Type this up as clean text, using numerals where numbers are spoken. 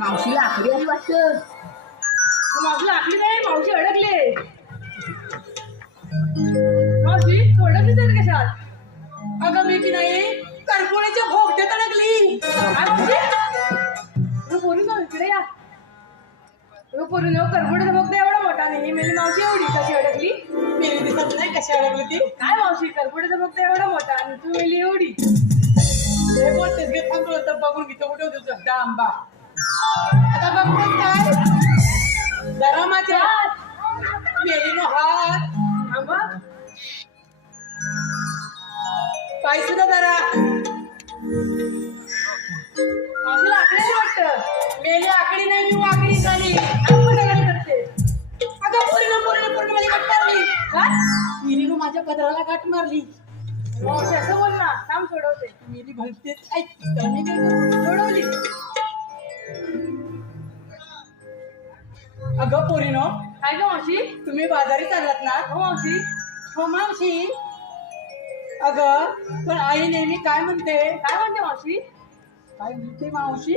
मावशीला आखडी आली वाटतं. मावशीला आखली नाही, मावशी अडकले. मावशी तू अडकली तर कशात? अगं मी की नाही करपुण्याच्या भोगट्यात अडकली. काय मावशी पोरी जाऊ इकडे या. पोरी न करपुड्याचा फक्त एवढा मोठा नाही, मेली मावशी एवढी कशी अडकली? मेली दिसत नाही कशी अडकली ती. काय मावशी करपुड्याचा फक्त एवढा मोठा आणि तू मेली एवढी. हे बोलतेस घे थांबलो तर बघून घेतो कुठे होतो तुझा आंबा. आता बघतोस काय जरा माझ्या मेली नो हात आंबा पाय सुद्धा जरा मावशीला आखले वाटतं. मेली आकडी नाही मी वाकडी झाली. करते अगं पूर्ण माझी गाठ मारली. काय मिनी माझ्या पदराला गाठ मारली. मावशी असं बोल ना, थांब सोडवते. मिनी भलतेच ऐक तर मी काय करू. सोडवली. अगं पोरीनो काय ग मावशी? तुम्ही बाजारी चाललात ना. हो मावशी. हो मावशी. अगं पण आई नेहमी काय म्हणते काय म्हणते मावशी? काय म्हणते मावशी